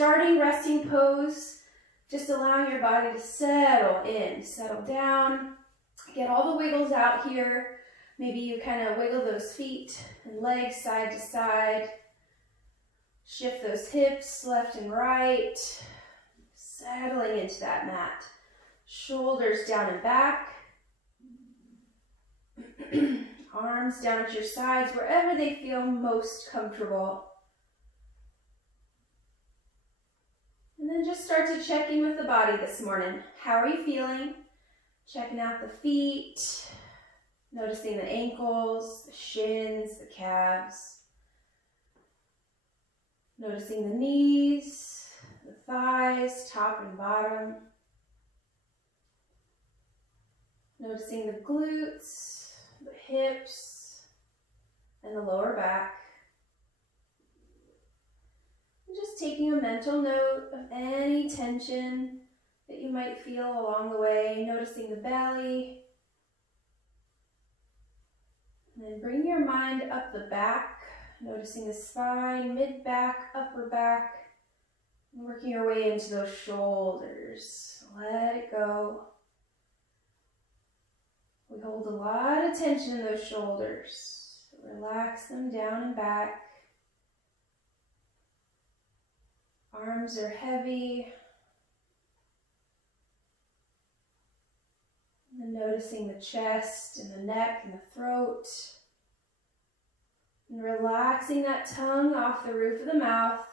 starting resting pose, just allowing your body to settle in, settle down, get all the wiggles out here. Maybe you kind of wiggle those feet and legs side to side. Shift those hips left and right, settling into that mat. Shoulders down and back. Arms down at your sides, wherever they feel most comfortable. And then just start to check in with the body this morning. How are you feeling? Checking out the feet, noticing the ankles, the shins, the calves. Noticing the knees, the thighs, top and bottom. Noticing the glutes, the hips, and the lower back. And just taking a mental note of any tension that you might feel along the way, noticing the belly. And then bring your mind up the back, noticing the spine, mid-back, upper back, and working your way into those shoulders. Let it go. We hold a lot of tension in those shoulders. Relax them down and back. Arms are heavy. And noticing the chest and the neck and the throat. And relaxing that tongue off the roof of the mouth.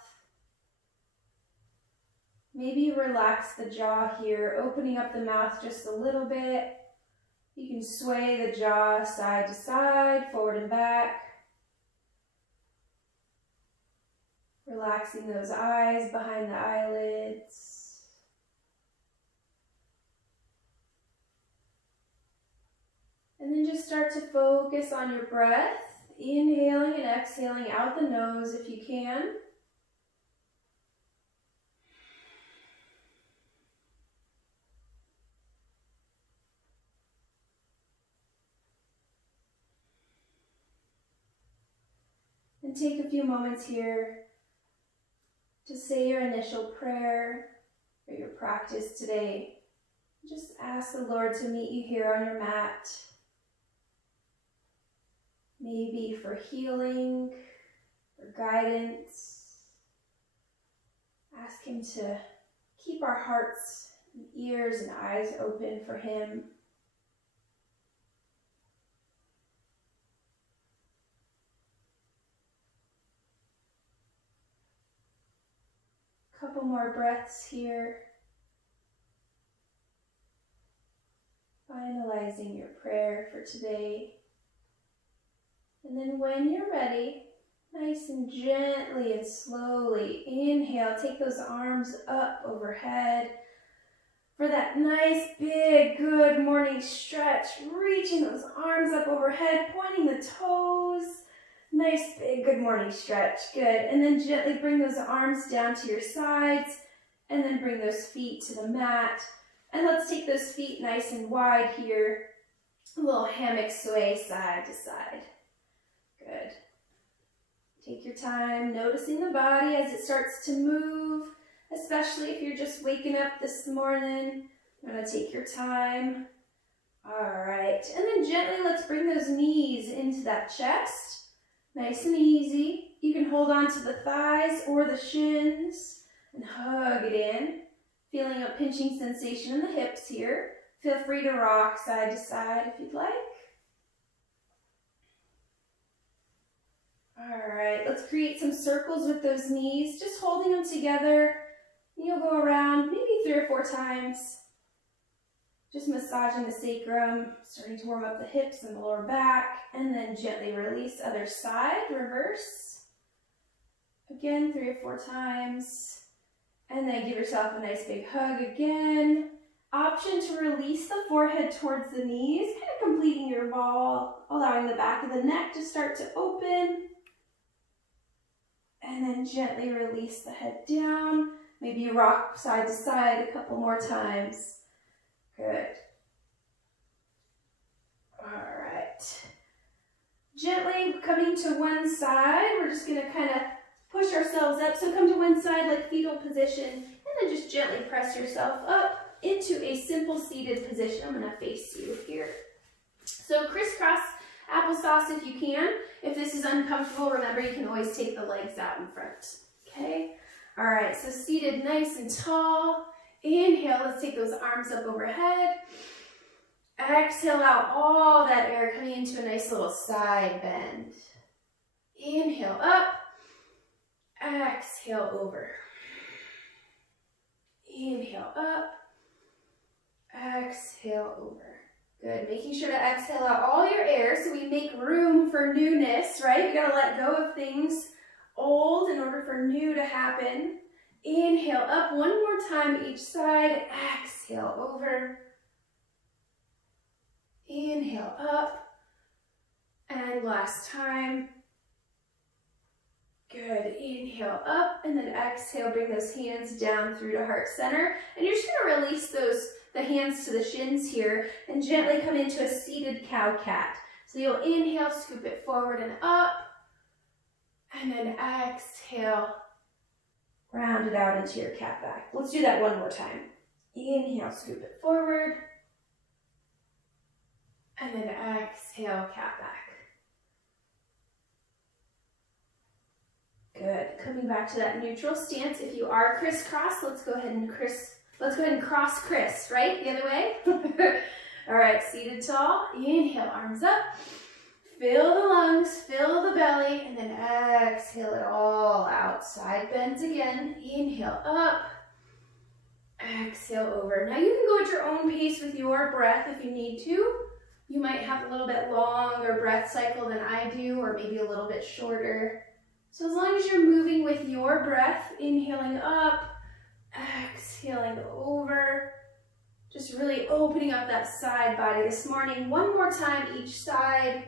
Maybe relax the jaw here, opening up the mouth just a little bit. You can sway the jaw side to side, forward and back. Relaxing those eyes behind the eyelids. And then just start to focus on your breath, inhaling and exhaling out the nose if you can. And take a few moments here to say your initial prayer or your practice today. Just ask the Lord to meet you here on your mat. Maybe for healing or guidance. Ask Him to keep our hearts and ears and eyes open for Him. Couple more breaths here. Finalizing your prayer for today. And then when you're ready, nice and gently and slowly inhale. Take those arms up overhead for that nice big good morning stretch. Reaching those arms up overhead, pointing the toes. Nice big good morning stretch. Good. And then gently bring those arms down to your sides and then bring those feet to the mat. And let's take those feet nice and wide here. A little hammock sway side to side. Good. Take your time noticing the body as it starts to move, especially if you're just waking up this morning. You're going to take your time. All right. And then gently let's bring those knees into that chest. Nice and easy. You can hold on to the thighs or the shins and hug it in. Feeling a pinching sensation in the hips here. Feel free to rock side to side if you'd like. All right, let's create some circles with those knees, just holding them together. You'll go around maybe 3 or 4 times. Just massaging the sacrum, starting to warm up the hips and the lower back, and then gently release other side, reverse. Again, 3 or 4 times. And then give yourself a nice big hug again. Option to release the forehead towards the knees, kind of completing your ball, allowing the back of the neck to start to open. And then gently release the head down. Maybe rock side to side a couple more times. Good. All right. Gently coming to one side, we're just going to kind of push ourselves up. So come to one side like fetal position, and then just gently press yourself up into a simple seated position. I'm gonna face you here. So crisscross applesauce if you can. If this is uncomfortable, remember you can always take the legs out in front, okay? All right, so seated nice and tall. Inhale, let's take those arms up overhead. Exhale out all that air coming into a nice little side bend. Inhale up, exhale over. Inhale up, exhale over. Good, making sure to exhale out all your air so we make room for newness, right? We gotta let go of things old in order for new to happen. Inhale up one more time each side, exhale over. Inhale up, and last time. Good, inhale up, and then exhale, bring those hands down through to heart center. And you're just gonna release the hands to the shins here, and gently come into a seated cow-cat. So you'll inhale, scoop it forward and up, and then exhale, round it out into your cat back. Let's do that one more time. Inhale, scoop it forward, and then exhale, cat back. Good. Coming back to that neutral stance. If you are crisscross, let's go ahead and cross criss, right? The other way. All right, seated tall. Inhale, arms up. Fill the lungs, fill the belly, and then exhale it all out. Side bends again. Inhale up. Exhale over. Now you can go at your own pace with your breath if you need to. You might have a little bit longer breath cycle than I do, or maybe a little bit shorter. So as long as you're moving with your breath, inhaling up, exhaling over, just really opening up that side body this morning. One more time each side.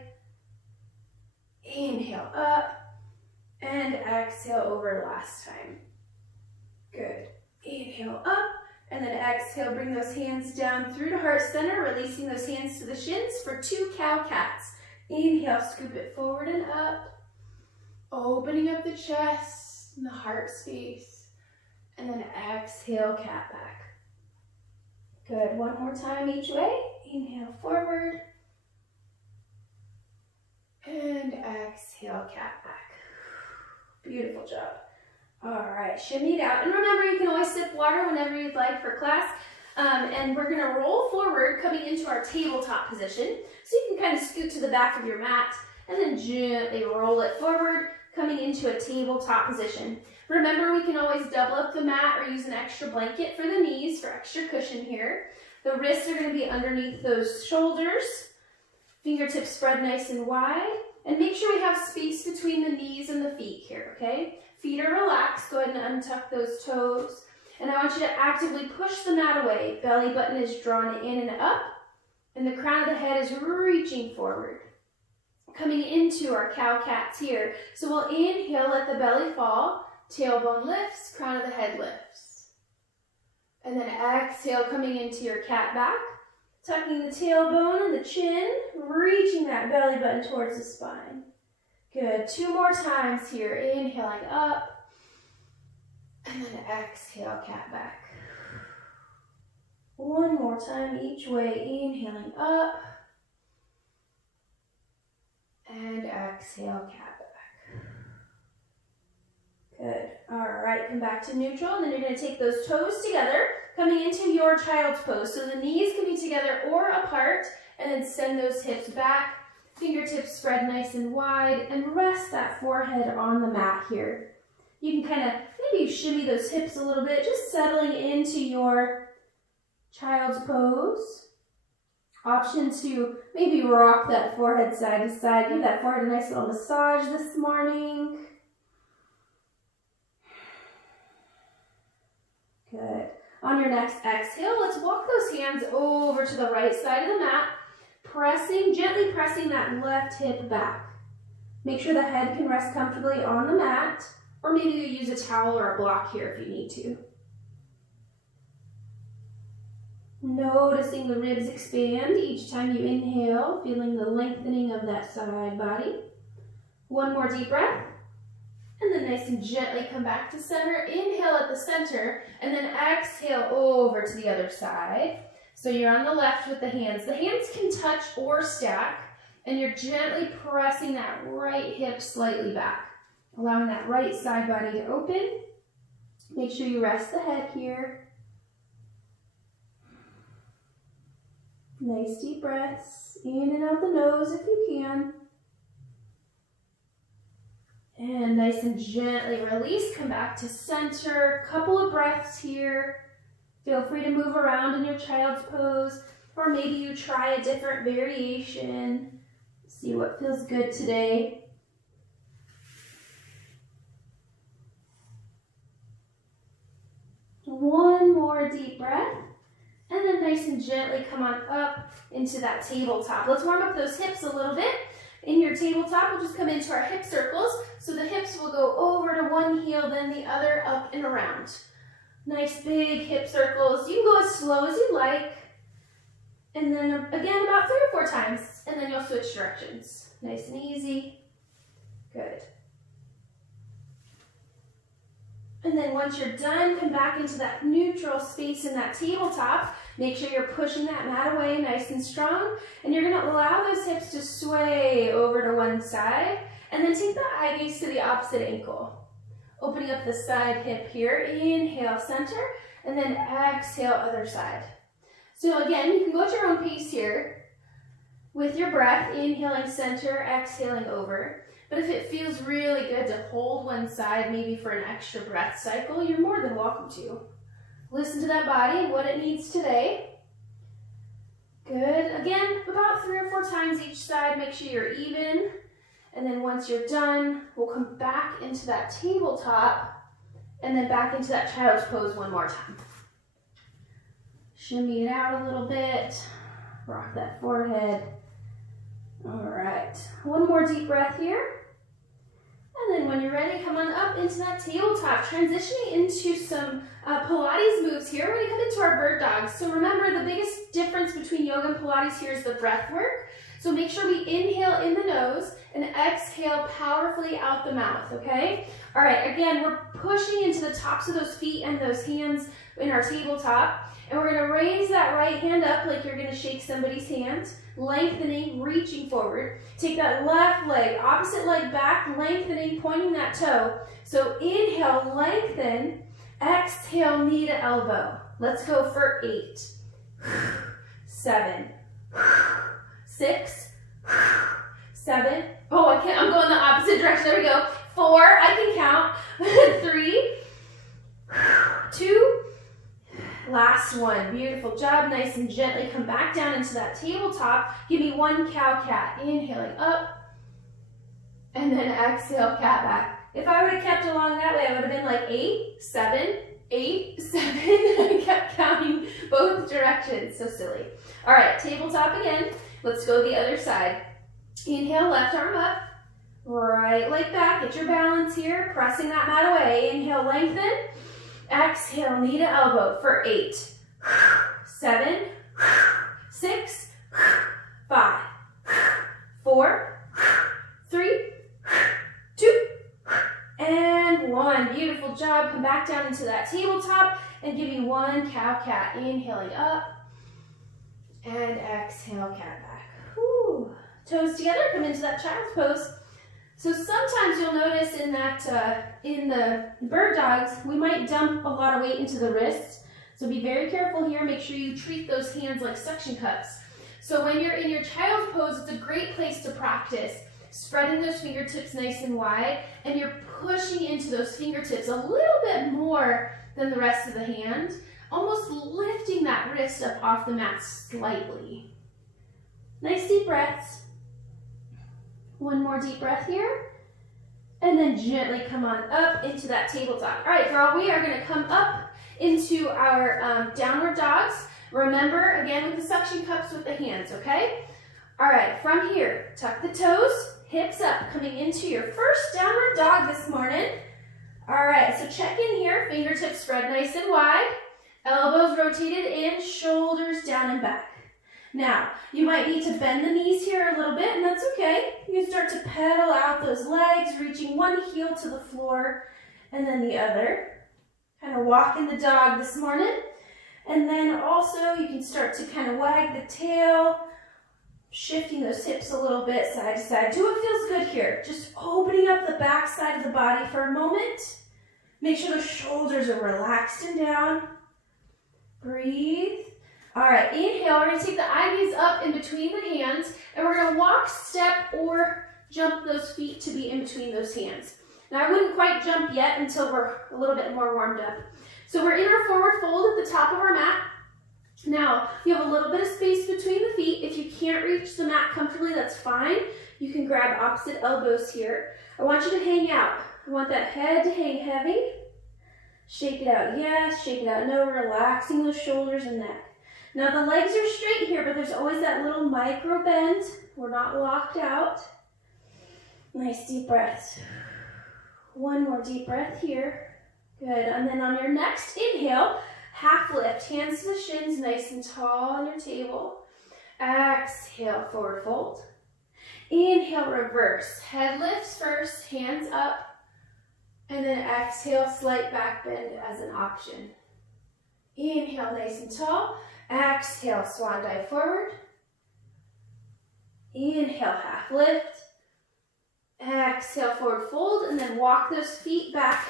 Inhale up, and exhale over last time. Good. Inhale up, and then exhale, bring those hands down through to heart center, releasing those hands to the shins for 2 cow-cats. Inhale, scoop it forward and up. Opening up the chest and the heart space, and then exhale, cat back. Good, one more time each way. Inhale forward, and exhale, cat back. Beautiful job. All right, shimmy it out. And remember, you can always sip water whenever you'd like for class. And we're gonna roll forward, coming into our tabletop position. So you can kind of scoot to the back of your mat, and then gently roll it forward, coming into a tabletop position. Remember, we can always double up the mat or use an extra blanket for the knees for extra cushion here. The wrists are going to be underneath those shoulders. Fingertips spread nice and wide. And make sure we have space between the knees and the feet here, okay? Feet are relaxed. Go ahead and untuck those toes. And I want you to actively push the mat away. Belly button is drawn in and up. And the crown of the head is reaching forward. Coming into our cow-cats here. So we'll inhale, let the belly fall, tailbone lifts, crown of the head lifts. And then exhale, coming into your cat back, tucking the tailbone and the chin, reaching that belly button towards the spine. Good, 2 more times here, inhaling up, and then exhale, cat back. 1 more time each way, inhaling up, and exhale, cat back. Good. All right, come back to neutral, and then you're going to take those toes together, coming into your child's pose. So the knees can be together or apart, and then send those hips back. Fingertips spread nice and wide, and rest that forehead on the mat here. You can kind of maybe shimmy those hips a little bit, just settling into your child's pose. Option to maybe rock that forehead side to side. Give that forehead a nice little massage this morning. Good. On your next exhale, let's walk those hands over to the right side of the mat, gently pressing that left hip back. Make sure the head can rest comfortably on the mat, or maybe you use a towel or a block here if you need to. Noticing the ribs expand each time you inhale, feeling the lengthening of that side body. 1 more deep breath. And then nice and gently come back to center. Inhale at the center, and then exhale over to the other side. So you're on the left with the hands. The hands can touch or stack, and you're gently pressing that right hip slightly back, allowing that right side body to open. Make sure you rest the head here. Nice deep breaths, in and out the nose if you can. And nice and gently release, come back to center. Couple of breaths here. Feel free to move around in your child's pose, or maybe you try a different variation. See what feels good today. One more deep breath, and then nice and gently come on up into that tabletop. Let's warm up those hips a little bit. In your tabletop, we'll just come into our hip circles. So the hips will go over to one heel, then the other, up and around. Nice big hip circles. You can go as slow as you like. And then again, about 3 or 4 times, and then you'll switch directions. Nice and easy. Good. And then once you're done, come back into that neutral space in that tabletop. Make sure you're pushing that mat away nice and strong. And you're going to allow those hips to sway over to one side. And then take the eye gaze to the opposite ankle. Opening up the side hip here. Inhale, center. And then exhale, other side. So again, you can go at your own pace here with your breath. Inhaling, center, exhaling over. But if it feels really good to hold one side, maybe for an extra breath cycle, you're more than welcome to. Listen to that body and what it needs today. Good. Again, about 3 or 4 times each side. Make sure you're even. And then once you're done, we'll come back into that tabletop and then back into that child's pose one more time. Shimmy it out a little bit. Rock that forehead. All right. One more deep breath here. And then when you're ready, come on up into that tabletop, transitioning into some Pilates moves here. We're going to come into our bird dogs. So remember, the biggest difference between yoga and Pilates here is the breath work. So make sure we inhale in the nose and exhale powerfully out the mouth, okay? All right, again, we're pushing into the tops of those feet and those hands in our tabletop. And we're going to raise that right hand up like you're going to shake somebody's hand, lengthening, reaching forward. Take that left leg, opposite leg back, lengthening, pointing that toe. So inhale, lengthen, exhale, knee to elbow. Let's go for 8, 7, 6, 7. Oh, I can't, I'm going the opposite direction. There we go. 4, I can count. 3, 2, last one. Beautiful job. Nice and gently come back down into that tabletop. Give me 1 cow-cat. Inhaling up. And then exhale, cat back. If I would have kept along that way, I would have been like 8, 7, 8, 7. I kept counting both directions. So silly. All right, tabletop again. Let's go the other side. Inhale, left arm up. Right leg back. Get your balance here. Pressing that mat away. Inhale, lengthen. Exhale, knee to elbow for 8, 7, 6, 5, 4, 3, 2, and 1. Beautiful job. Come back down into that tabletop and give me 1 cow-cat. Inhaling up and exhale, cat back. Whew. Toes together. Come into that child's pose. So sometimes you'll notice in that in the bird dogs, we might dump a lot of weight into the wrists. So be very careful here. Make sure you treat those hands like suction cups. So when you're in your child's pose, it's a great place to practice spreading those fingertips nice and wide, and you're pushing into those fingertips a little bit more than the rest of the hand, almost lifting that wrist up off the mat slightly. Nice deep breaths. One more deep breath here. And then gently come on up into that tabletop. All right, girl, we are going to come up into our downward dogs. Remember, again, with the suction cups with the hands, okay? All right, from here, tuck the toes, hips up, coming into your first downward dog this morning. All right, so check in here. Fingertips spread nice and wide. Elbows rotated in, shoulders down and back. Now, you might need to bend the knees here a little bit, and that's okay. You can start to pedal out those legs, reaching one heel to the floor and then the other. Kind of walking the dog this morning. And then also you can start to kind of wag the tail, shifting those hips a little bit side to side. Do what feels good here. Just opening up the back side of the body for a moment. Make sure the shoulders are relaxed and down. Breathe. All right, inhale. We're going to take the eye gaze up in between the hands, and we're going to walk, step, or jump those feet to be in between those hands. Now, I wouldn't quite jump yet until we're a little bit more warmed up. So we're in our forward fold at the top of our mat. Now, you have a little bit of space between the feet. If you can't reach the mat comfortably, that's fine. You can grab opposite elbows here. I want you to hang out. I want that head to hang heavy. Shake it out, yes. Shake it out, no. Relaxing those shoulders and neck. Now the legs are straight here, but there's always that little micro bend. We're not locked out. Nice deep breaths. One more deep breath here. Good, and then on your next inhale, half lift, hands to the shins, nice and tall on your table. Exhale, forward fold. Inhale, reverse. Head lifts first, hands up. And then exhale, slight back bend as an option. Inhale, nice and tall. Exhale, swan dive forward. Inhale, half lift. Exhale, forward fold, and then walk those feet back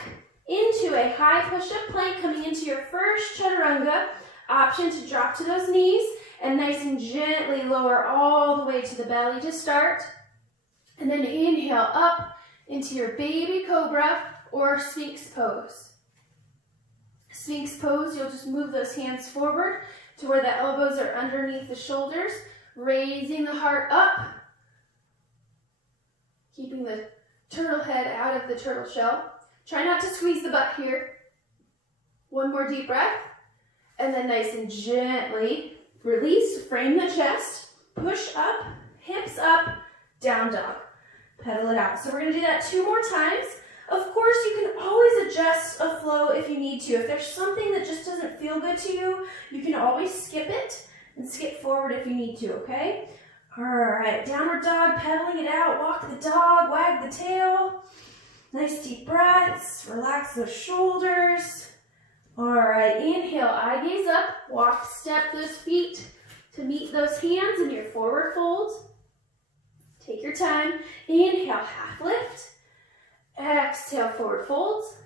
into a high push-up plank, coming into your first chaturanga. Option to drop to those knees, and nice and gently lower all the way to the belly to start. And then inhale up into your baby cobra or Sphinx pose. Sphinx pose, you'll just move those hands forward to where the elbows are underneath the shoulders, raising the heart up, keeping the turtle head out of the turtle shell. Try not to squeeze the butt here. One more deep breath, and then nice and gently release, frame the chest, push up, hips up, down dog. Pedal it out. So we're going to do that 2 more times. Of course, you can always adjust a flow if you need to. If there's something that just doesn't feel good to you, you can always skip it and skip forward if you need to, okay? All right, downward dog, pedaling it out. Walk the dog, wag the tail. Nice deep breaths. Relax those shoulders. All right, inhale, eye gaze up. Walk, step those feet to meet those hands in your forward fold. Take your time. Inhale, half lift. Exhale, forward folds.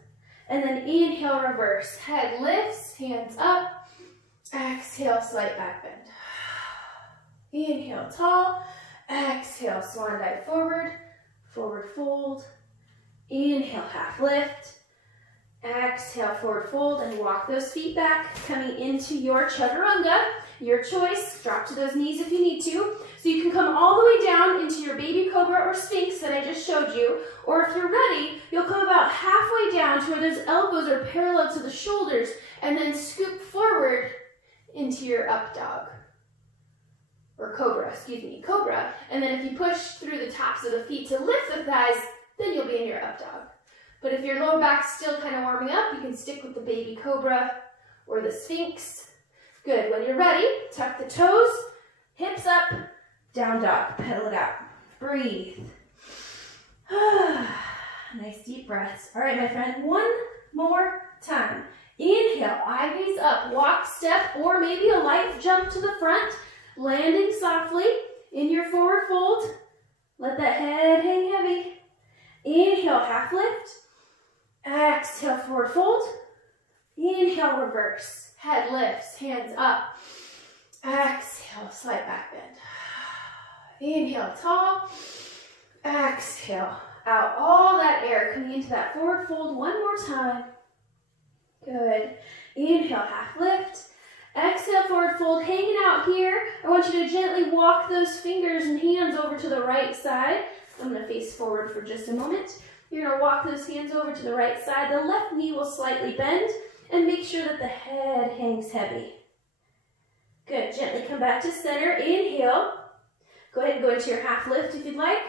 And then inhale, reverse. Head lifts, hands up. Exhale, slight back bend. Inhale, tall. Exhale, swan dive forward. Forward fold. Inhale, half lift. Exhale, forward fold, and walk those feet back, coming into your chaturanga. Your choice, drop to those knees if you need to. So you can come all the way down into your baby cobra or sphinx that I just showed you. Or if you're ready, you'll come about halfway down to where those elbows are parallel to the shoulders, and then scoop forward into your up dog. Or cobra, excuse me, cobra. And then if you push through the tops of the feet to lift the thighs, then you'll be in your up dog. But if your lower back's still kind of warming up, you can stick with the baby cobra or the sphinx. Good, when you're ready, tuck the toes, hips up, down dog, pedal it out. Breathe. Nice deep breaths. All right, my friend, 1 more time. Inhale, eye gaze up, walk, step, or maybe a light jump to the front, landing softly in your forward fold. Let that head hang heavy. Inhale, half lift. Exhale, forward fold. Inhale, reverse. Head lifts, hands up. Exhale, slight back bend. Inhale, tall. Exhale, out all that air, coming into that forward fold 1 more time. Good. Inhale, half lift. Exhale, forward fold, hanging out here. I want you to gently walk those fingers and hands over to the right side. I'm going to face forward for just a moment. You're going to walk those hands over to the right side. The left knee will slightly bend, and make sure that the head hangs heavy. Good. Gently come back to center. Inhale. Go ahead and go into your half lift if you'd like.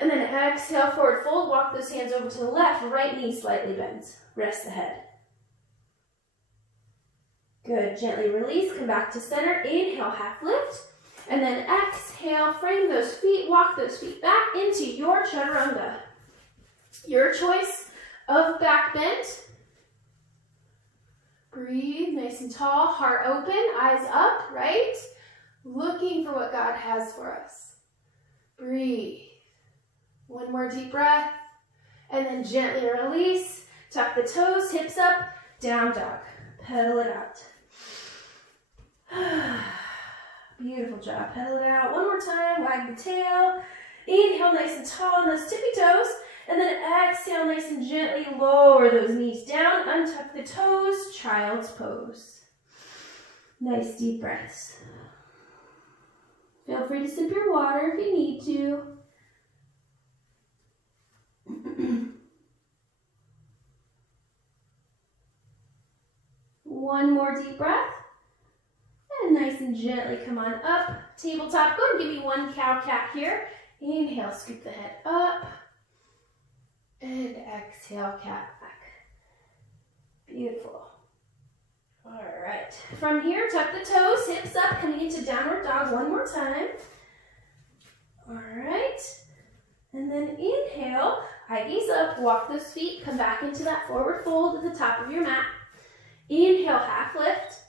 And then exhale, forward fold. Walk those hands over to the left. Right knee slightly bends. Rest the head. Good. Gently release. Come back to center. Inhale, half lift. And then exhale, frame those feet, walk those feet back into your chaturanga. Your choice of back bend. Breathe nice and tall, heart open, eyes up, right? Looking for what God has for us. Breathe. One more deep breath. And then gently release. Tuck the toes, hips up, down dog. Pedal it out. Beautiful job. Pedal it out. One more time. Wag the tail. Inhale nice and tall on those tippy toes. And then exhale nice and gently. Lower those knees down. Untuck the toes. Child's pose. Nice deep breaths. Feel free to sip your water if you need to. One more deep breath. And nice and gently come on up. Tabletop. Go and give me one cow cat here. Inhale, scoop the head up. And exhale, cat back. Beautiful. All right. From here, tuck the toes, hips up, coming into downward dog one more time. All right. And then inhale, high gaze up, walk those feet, come back into that forward fold at the top of your mat. Inhale, half lift.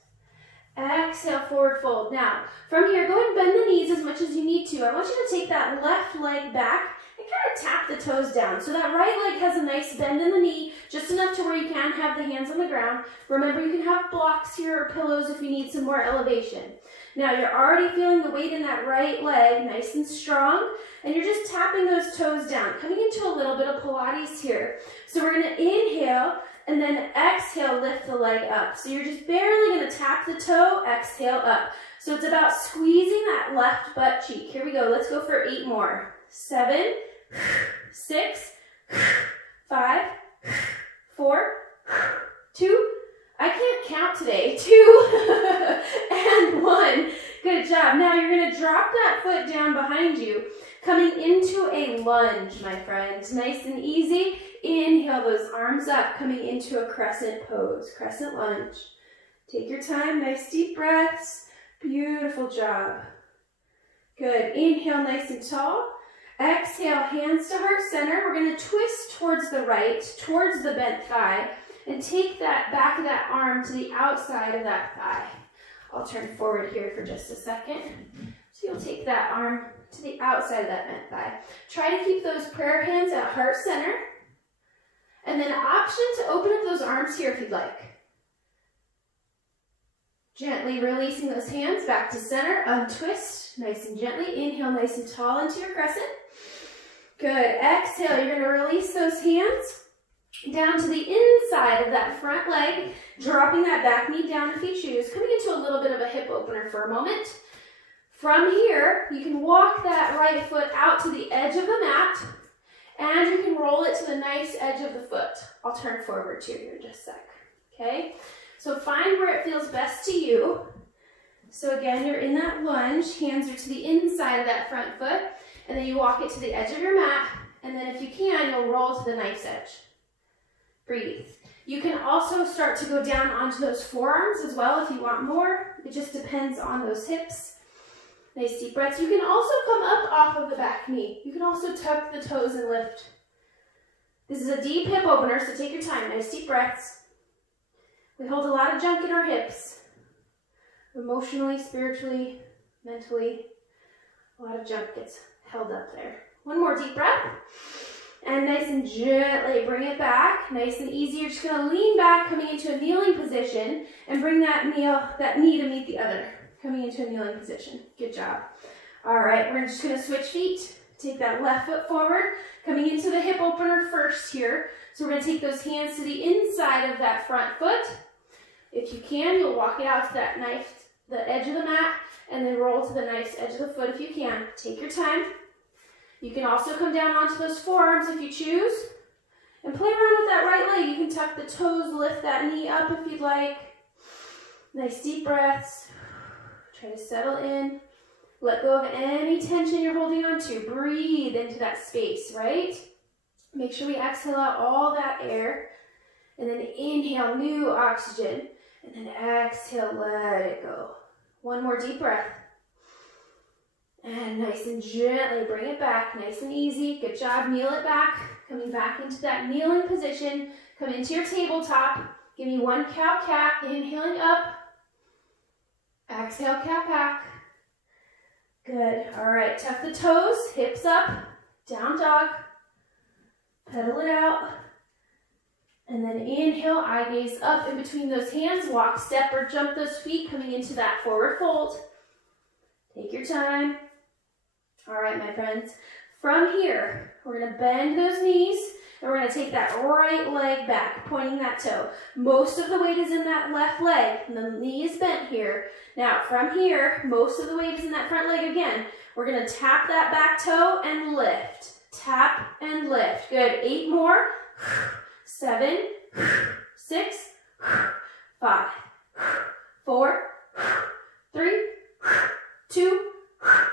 Exhale, forward fold. Now, from here, go and bend the knees as much as you need to. I want you to take that left leg back and kind of tap the toes down. So that right leg has a nice bend in the knee, just enough to where you can have the hands on the ground. Remember, you can have blocks here or pillows if you need some more elevation. Now, you're already feeling the weight in that right leg, nice and strong, and you're just tapping those toes down, coming into a little bit of Pilates here. So we're going to inhale, and then exhale, lift the leg up. So you're just barely going to tap the toe, exhale up. So it's about squeezing that left butt cheek. Here we go. Let's go for 8 more. 7, 6, 5, 4, 2. I can't count today. 2 and 1. Good job. Now you're going to drop that foot down behind you, coming into a lunge, my friends. Nice and easy. Inhale those arms up, coming into a crescent pose, crescent lunge. Take your time, nice deep breaths. Beautiful job. Good. Inhale nice and tall. Exhale, hands to heart center. We're going to twist towards the right, towards the bent thigh, and take that back of that arm to the outside of that thigh. I'll turn forward here for just a second. So you'll take that arm to the outside of that bent thigh. Try to keep those prayer hands at heart center. And then option to open up those arms here if you'd like. Gently releasing those hands back to center. Untwist nice and gently. Inhale nice and tall into your crescent. Good. Exhale, you're going to release those hands down to the inside of that front leg, dropping that back knee down if you choose, coming into a little bit of a hip opener for a moment. From here, you can walk that right foot out to the edge of the mat, and you can roll it to the nice edge of the foot. I'll turn forward to you here in just a sec. Okay? So find where it feels best to you. So again, you're in that lunge, hands are to the inside of that front foot, and then you walk it to the edge of your mat, and then if you can, you'll roll to the nice edge. Breathe. You can also start to go down onto those forearms as well if you want more. It just depends on those hips. Nice deep breaths. You can also come up off of the back knee. You can also tuck the toes and lift. This is a deep hip opener, so take your time. Nice deep breaths. We hold a lot of junk in our hips. Emotionally, spiritually, mentally, a lot of junk gets held up there. One more deep breath. And nice and gently bring it back. Nice and easy. You're just going to lean back, coming into a kneeling position, and bring that knee to meet the other. Coming into a kneeling position. Good job. All right, we're just going to switch feet. Take that left foot forward, coming into the hip opener first here. So we're going to take those hands to the inside of that front foot. If you can, you'll walk it out to that the edge of the mat, and then roll to the nice edge of the foot if you can. Take your time. You can also come down onto those forearms if you choose. And play around with that right leg. You can tuck the toes, lift that knee up if you'd like. Nice deep breaths. Try to settle in. Let go of any tension you're holding on to. Breathe into that space, right? Make sure we exhale out all that air. And then inhale new oxygen. And then exhale, let it go. One more deep breath. And nice and gently bring it back, nice and easy. Good job, kneel it back. Coming back into that kneeling position. Come into your tabletop. Give me one cow-cat, inhaling up. Exhale, cat back. Good, all right, tuck the toes, hips up, down dog. Pedal it out. And then inhale, eye gaze up in between those hands. Walk, step, or jump those feet, coming into that forward fold. Take your time. All right, my friends. From here, we're going to bend those knees, and we're going to take that right leg back, pointing that toe. Most of the weight is in that left leg, and the knee is bent here. Now, from here, most of the weight is in that front leg again. We're going to tap that back toe and lift. Tap and lift. Good. 8 more. 7, 6, 5, 4, 3, 2,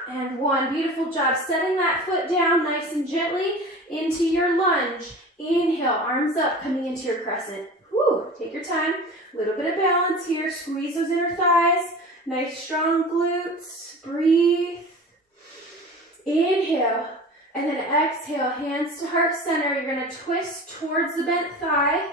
and 1. Beautiful job. Setting that foot down nice and gently into your lunge. Inhale, arms up, coming into your crescent. Whew, take your time. A little bit of balance here. Squeeze those inner thighs. Nice strong glutes. Breathe. Inhale. And then exhale, hands to heart center. You're going to twist towards the bent thigh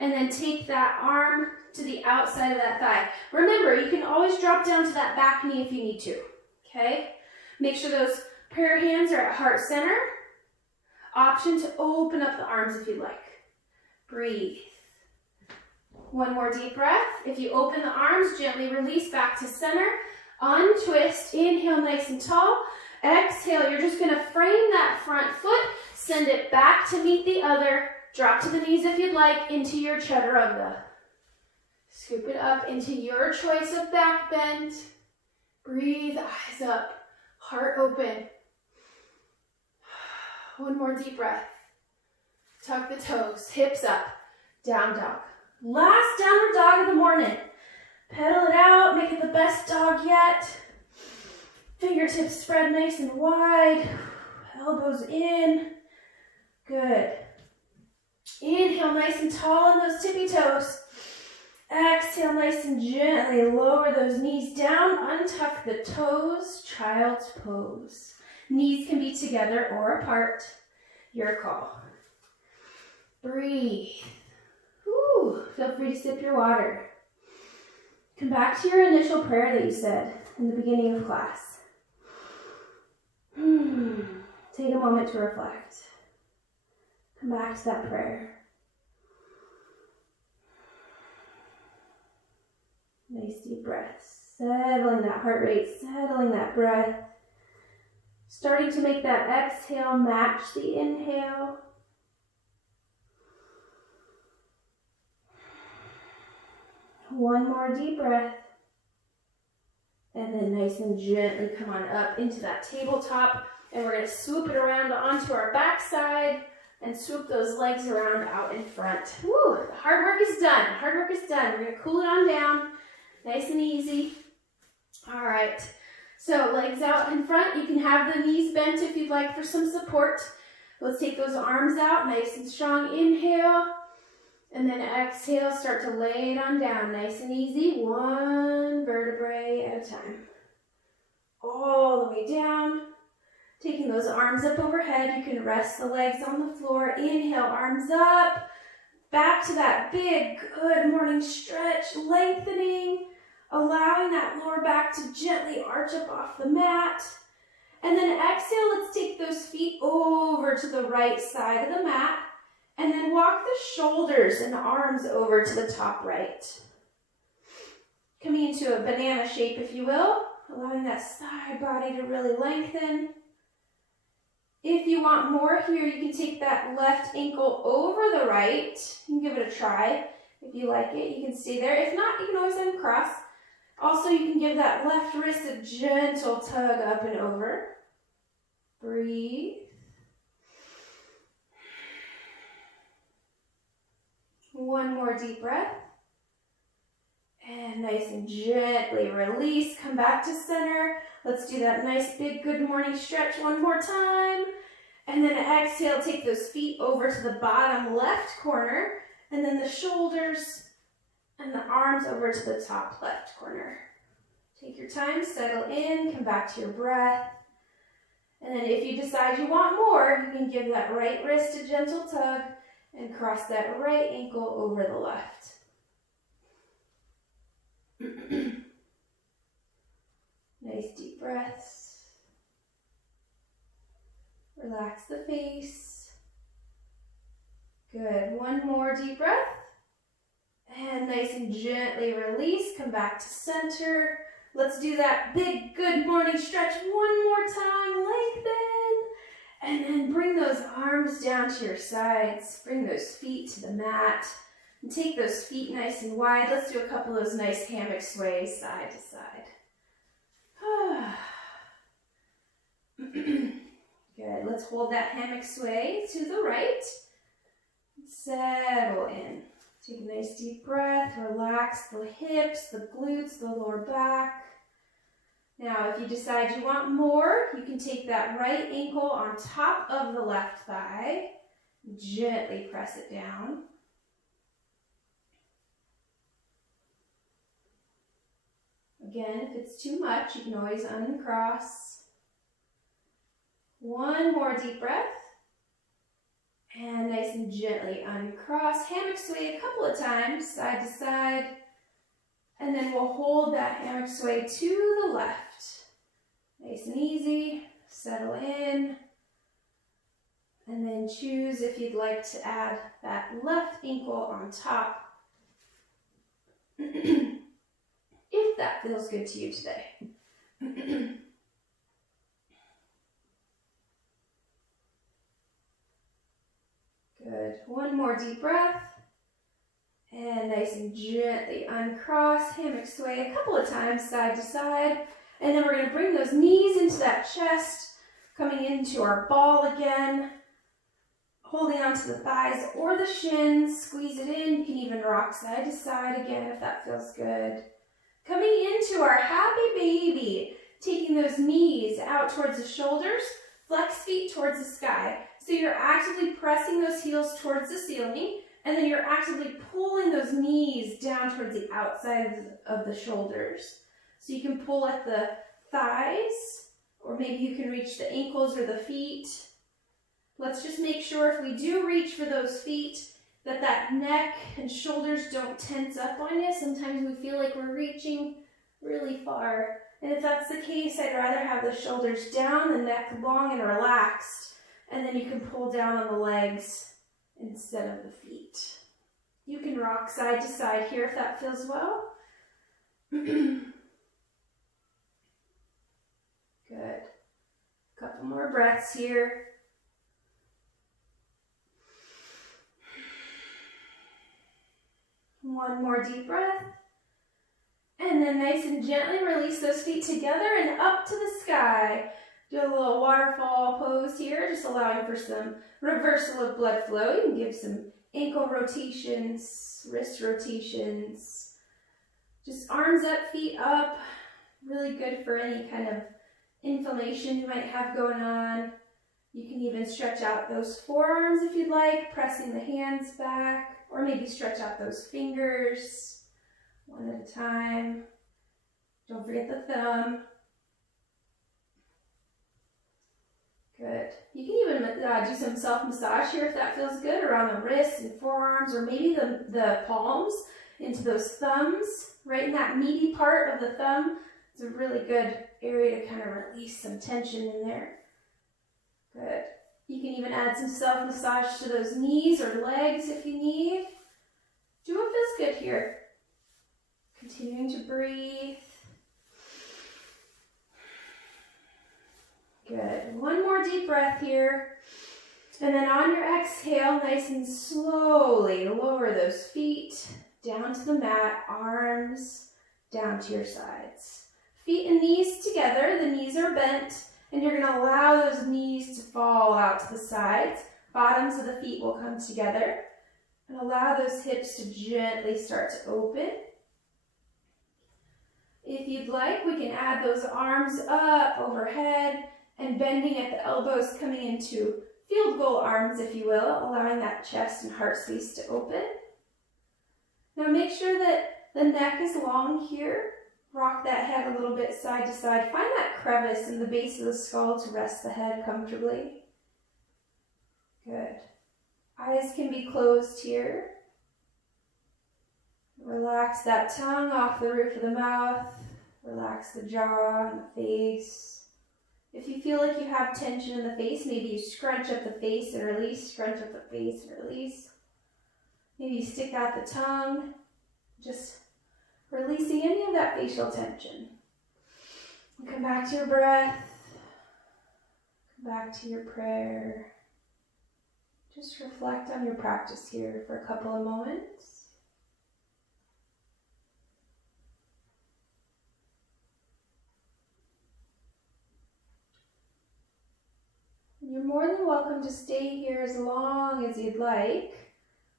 and then take that arm to the outside of that thigh. Remember, you can always drop down to that back knee if you need to, okay? Make sure those prayer hands are at heart center. Option to open up the arms if you'd like. Breathe. One more deep breath. If you open the arms, gently release back to center. Untwist. Inhale nice and tall. Exhale, you're just going to frame that front foot, send it back to meet the other, drop to the knees if you'd like, into your chaturanga. Scoop it up into your choice of back bend. Breathe, eyes up, heart open. One more deep breath. Tuck the toes, hips up, down dog. Last downward dog of the morning. Pedal it out, make it the best dog yet. Fingertips spread nice and wide, elbows in. Good. Inhale nice and tall on those tippy toes. Exhale nice and gently, lower those knees down, untuck the toes, child's pose. Knees can be together or apart, your call. Breathe. Whew. Feel free to sip your water. Come back to your initial prayer that you said in the beginning of class. Take a moment to reflect. Come back to that prayer. Nice deep breaths. Settling that heart rate, settling that breath. Starting to make that exhale match the inhale. One more deep breath. And then nice and gently come on up into that tabletop. And we're going to swoop it around onto our backside and swoop those legs around out in front. Woo, the hard work is done. Hard work is done. We're going to cool it on down. Nice and easy. All right. So legs out in front. You can have the knees bent if you'd like for some support. Let's take those arms out. Nice and strong. Inhale. And then exhale, start to lay it on down, nice and easy, one vertebrae at a time. All the way down, taking those arms up overhead, you can rest the legs on the floor. Inhale, arms up, back to that big, good morning stretch, lengthening, allowing that lower back to gently arch up off the mat. And then exhale, let's take those feet over to the right side of the mat. And then walk the shoulders and arms over to the top right. Coming into a banana shape, if you will, allowing that side body to really lengthen. If you want more here, you can take that left ankle over the right. You can give it a try. If you like it, you can stay there. If not, you can always uncross. Also, you can give that left wrist a gentle tug up and over. Breathe. One more deep breath. And nice and gently release. Come back to center. Let's do that nice big good morning stretch one more time. And then exhale, take those feet over to the bottom left corner. And then the shoulders and the arms over to the top left corner. Take your time, settle in, come back to your breath. And then if you decide you want more, you can give that right wrist a gentle tug and cross that right ankle over the left. Nice deep breaths. Relax the face. Good. One more deep breath. And nice and gently release. Come back to center. Let's do that big good morning stretch one more time. Lengthen. And then bring those arms down to your sides. Bring those feet to the mat. And take those feet nice and wide. Let's do a couple of those nice hammock sways side to side. Good. Let's hold that hammock sway to the right. Settle in. Take a nice deep breath. Relax the hips, the glutes, the lower back. Now, if you decide you want more, you can take that right ankle on top of the left thigh. Gently press it down. Again, if it's too much, you can always uncross. One more deep breath. And nice and gently uncross. Hammock sway a couple of times, side to side. And then we'll hold that hammock sway to the left. Nice and easy. Settle in. And then choose if you'd like to add that left ankle on top. If that feels good to you today. Good. One more deep breath. And nice and gently uncross, hammock sway a couple of times side to side. And then we're going to bring those knees into that chest, coming into our ball again. Holding onto the thighs or the shins, squeeze it in. You can even rock side to side again if that feels good. Coming into our happy baby, taking those knees out towards the shoulders, flex feet towards the sky. So you're actively pressing those heels towards the ceiling, and then you're actively pulling those knees down towards the outside of the shoulders. So you can pull at the thighs, or maybe you can reach the ankles or the feet. Let's just make sure if we do reach for those feet, that neck and shoulders don't tense up on you. Sometimes we feel like we're reaching really far. And if that's the case, I'd rather have the shoulders down, the neck long and relaxed. And then you can pull down on the legs instead of the feet. You can rock side to side here if that feels well. Good. Couple more breaths here. One more deep breath. And then nice and gently release those feet together and up to the sky. Do a little waterfall pose here, just allowing for some reversal of blood flow. You can give some ankle rotations, wrist rotations. Just arms up, feet up. Really good for any kind of inflammation you might have going on. You can even stretch out those forearms if you'd like, pressing the hands back, or maybe stretch out those fingers one at a time. Don't forget the thumb. Good. You can even do some self-massage here if that feels good, around the wrists and forearms, or maybe the palms into those thumbs, right in that meaty part of the thumb. It's a really good area to kind of release some tension in there. Good. You can even add some self-massage to those knees or legs if you need. Do what feels good here. Continuing to breathe. Good. One more deep breath here. And then on your exhale, nice and slowly lower those feet down to the mat, arms down to your sides. Feet and knees together, the knees are bent, and you're going to allow those knees to fall out to the sides. Bottoms of the feet will come together. And allow those hips to gently start to open. If you'd like, we can add those arms up overhead and bending at the elbows, coming into field goal arms, if you will, allowing that chest and heart space to open. Now make sure that the neck is long here, Rock that head a little bit side to side. Find that crevice in the base of the skull to rest the head comfortably. Good. Eyes can be closed here. Relax that tongue off the roof of the mouth. Relax the jaw and the face. If you feel like you have tension in the face, maybe you scrunch up the face and release, scrunch up the face and release. Maybe you stick out the tongue, just releasing any of that facial tension. And come back to your breath. Come back to your prayer. Just reflect on your practice here for a couple of moments. You're more than welcome to stay here as long as you'd like,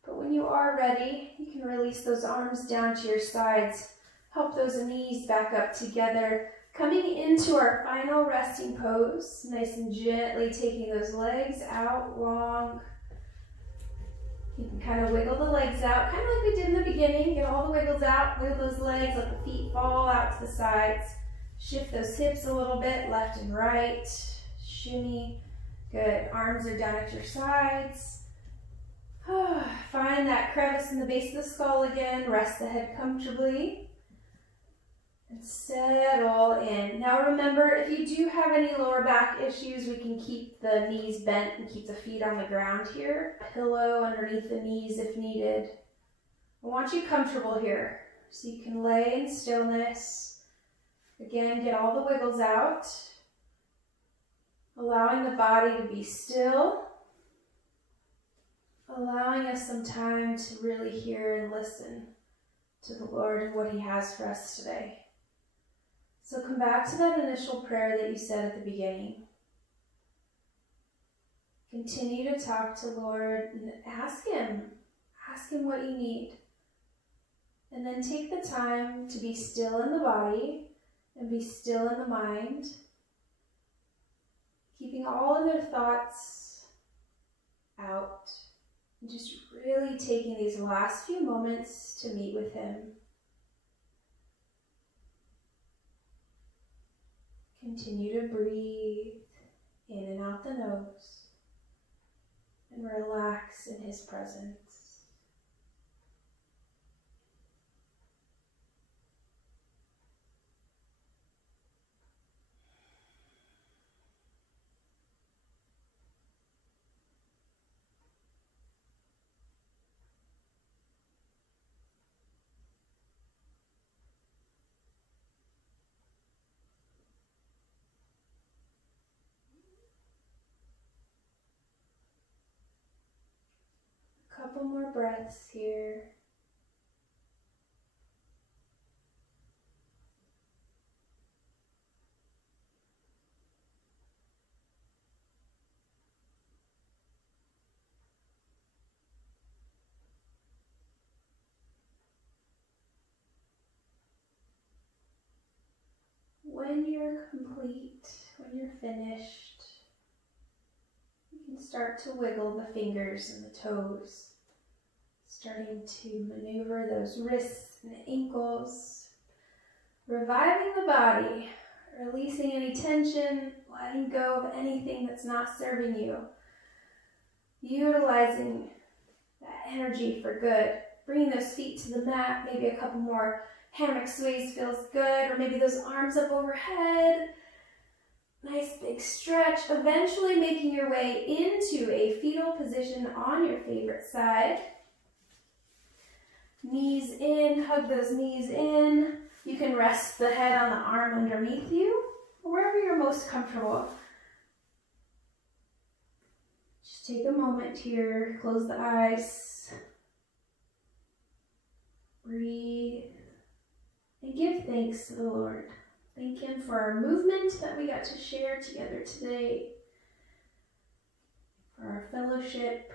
but when you are ready, you can release those arms down to your sides, help those knees back up together, coming into our final resting pose, nice and gently taking those legs out long. You can kind of wiggle the legs out, kind of like we did in the beginning, get all the wiggles out, wiggle those legs, let the feet fall out to the sides, shift those hips a little bit, left and right, shimmy. Good. Arms are down at your sides. Find that crevice in the base of the skull again. Rest the head comfortably. And settle in. Now remember, if you do have any lower back issues, we can keep the knees bent and keep the feet on the ground here. Pillow underneath the knees if needed. I want you comfortable here. So you can lay in stillness. Again, get all the wiggles out. Allowing the body to be still, allowing us some time to really hear and listen to the Lord and what He has for us today. So come back to that initial prayer that you said at the beginning. Continue to talk to Lord and ask Him what you need. And then take the time to be still in the body and be still in the mind. Keeping all other thoughts out and just really taking these last few moments to meet with Him. Continue to breathe in and out the nose and relax in His presence. Couple more breaths here. When you're complete, when you're finished, you can start to wiggle the fingers and the toes. Starting to maneuver those wrists and ankles, reviving the body, releasing any tension, letting go of anything that's not serving you, utilizing that energy for good, bringing those feet to the mat, maybe a couple more hammock sways feels good, or maybe those arms up overhead, nice big stretch, eventually making your way into a fetal position on your favorite side. Knees in, hug those knees in. You can rest the head on the arm underneath you, wherever you're most comfortable. Just take a moment here, close the eyes, breathe, and give thanks to the Lord. Thank Him for our movement that we got to share together today, for our fellowship,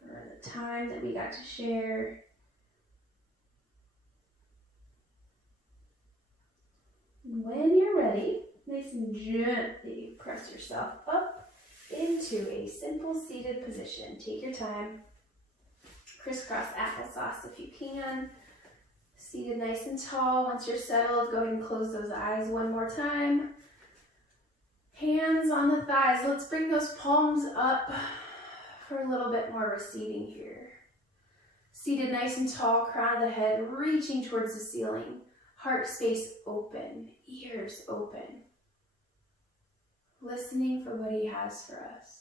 for the time that we got to share. When you're ready, nice and gently press yourself up into a simple seated position. Take your time. Crisscross applesauce if you can. Seated nice and tall. Once you're settled, go ahead and close those eyes one more time. Hands on the thighs. Let's bring those palms up for a little bit more receiving here. Seated nice and tall, crown of the head reaching towards the ceiling. Heart space open, ears open. Listening for what he has for us.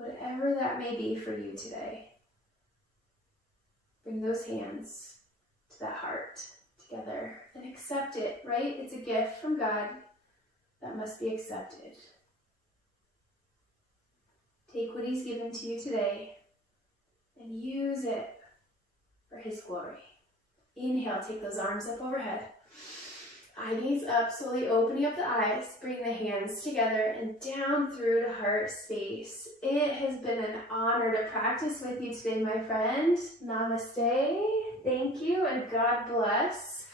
Whatever that may be for you today, bring those hands to that heart together and accept it, right? It's a gift from God that must be accepted. Take what he's given to you today and use it for his glory. Inhale, take those arms up overhead. Eye gaze up, slowly opening up the eyes. Bring the hands together and down through to heart space. It has been an honor to practice with you today, my friend. Namaste. Thank you and God bless.